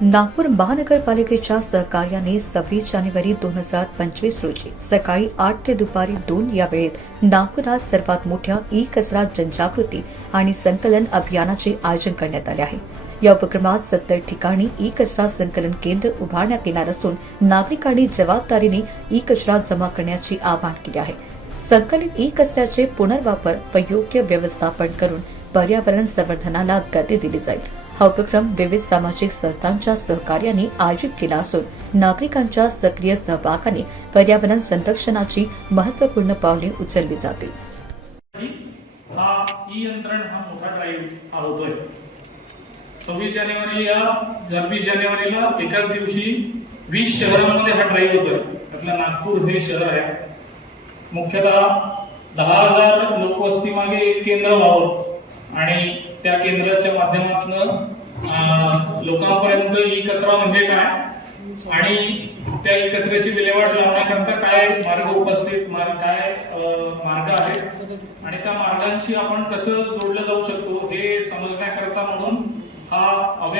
नागपूर महानगरपालिकेच्या सहकार्याने सव्वीस जानेवारी दोन हजार पंचवीस रोजी सकाळी आठ ते दुपारी दोन या वेळेत नागपुरात सर्वात मोठ्या ई कचरा जनजागृती आणि संकलन अभियानाचे आयोजन करण्यात आले आहे. या उपक्रमात सत्तर ठिकाणी ई कचरा संकलन केंद्र उभारण्यात येणार असून नागरिकांनी जबाबदारीने ई कचरा जमा करण्याचे आवाहन केले आहे. संकलित ई कचऱ्याचे पुनर्वापर व योग्य व्यवस्थापन करून पर्यावरण संवर्धनाला गती दिली जाईल. हा उपक्रम विविध सामाजिक संस्थांच्या सहकार्याने आयोजित केला असून नागरिकांच्या सक्रिय सहभागाने पर्यावरण संरक्षणाची महत्त्वपूर्ण पावले उचलली जातील. सव्वीस जानेवारी या सव्वीस जानेवारीला एकाच दिवशी वीस शहरांमध्ये हा ड्राईव्ह होतोय. आपलं नागपूर हे शहर आहे. मुख्यतः दहा हजार लोकवस्ती मागे एक केंद्र व्हावं आणि त्या केंद्राच्या माध्यमातून लोकांपर्यंत ई कचरा म्हणजे काय? आणि त्या ई कचऱ्याची विल्हेवाट लावण्याकरता काय मार्ग उपस्थित मार्ग काय मार्ग आहेत? आणि त्या मार्गांशी आपण कसं जोडलं जाऊ शकतो हे समजण्याकरता म्हणून हा अवे